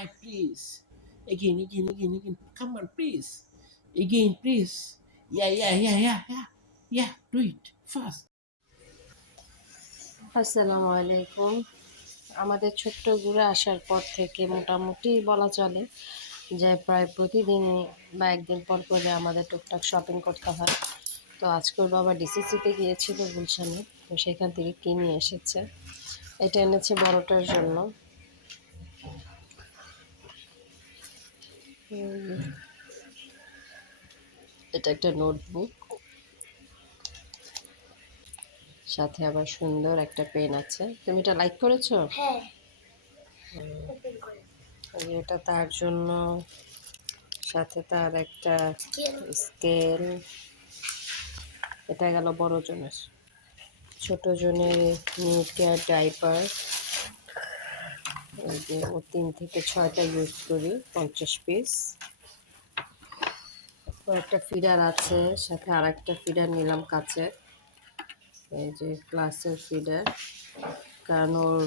Pride, please. Again. Come on, please. Again, please. Yeah. Do it fast. আসসালামু আলাইকুম। আমাদের ছোট্ট গুড়া আসার পর থেকে মোটামুটি বলা চলে যে প্রায় প্রতিদিনই বা একদিন পর করে আমাদের টুকটাক শপিং করতে হয়। তো আজকে ওর বাবা ডিসিসিতে গিয়েছিল গুলশানে, তো সেখান থেকে কিনে এসেছে। এটা এনেছে বড়টার জন্য। এটা একটা নোটবুক, সাথে আবার সুন্দর একটা পেন আছে। তুমি এটা লাইক করেছো? হ্যাঁ, এটা তার জন্য, সাথে তার একটা স্কেল। এটা গেল বড় জনের। ছোট জনের নিউ কেয়ার ডাইপার, এই যে ও 3 থেকে 6টা ইউজ করি, 50 পিস। ও একটা ফিডার আছে, সাথে আর একটা ফিডার নিলাম কাচের, এই যে গ্লাসের ফিডার, কারণ ওর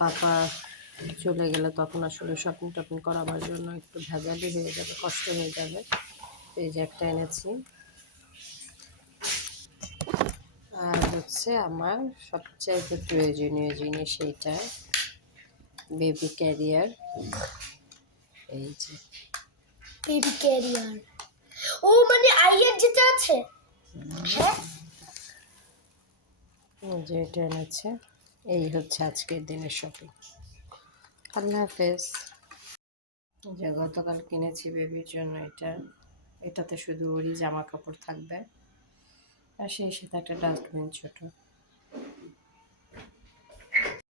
পাপা চলে গেলে তখন আসলে শপিং টপিং করাবার জন্য একটু ভেজালি হয়ে যাবে, কষ্ট হয়ে যাবে। এই যে একটা এনেছি। আর হচ্ছে আমার সবচাইতে প্রয়োজনীয় জিনিস এইটা, বেবি ক্যারিয়ার। এই যে বেবি ক্যারিয়ার। ও মানে আইয়ার যেটা আছে। হ্যাঁ, যে এটা এনেছে। এই হচ্ছে আজকের দিনের শপিং। আল্লাহ হাফেজ। যে গতকাল কিনেছি বেবির জন্য এটা, এটাতে শুধু ওরই জামা কাপড় থাকবে, আর সেই সাথে একটা ডাস্টবিন ছোট।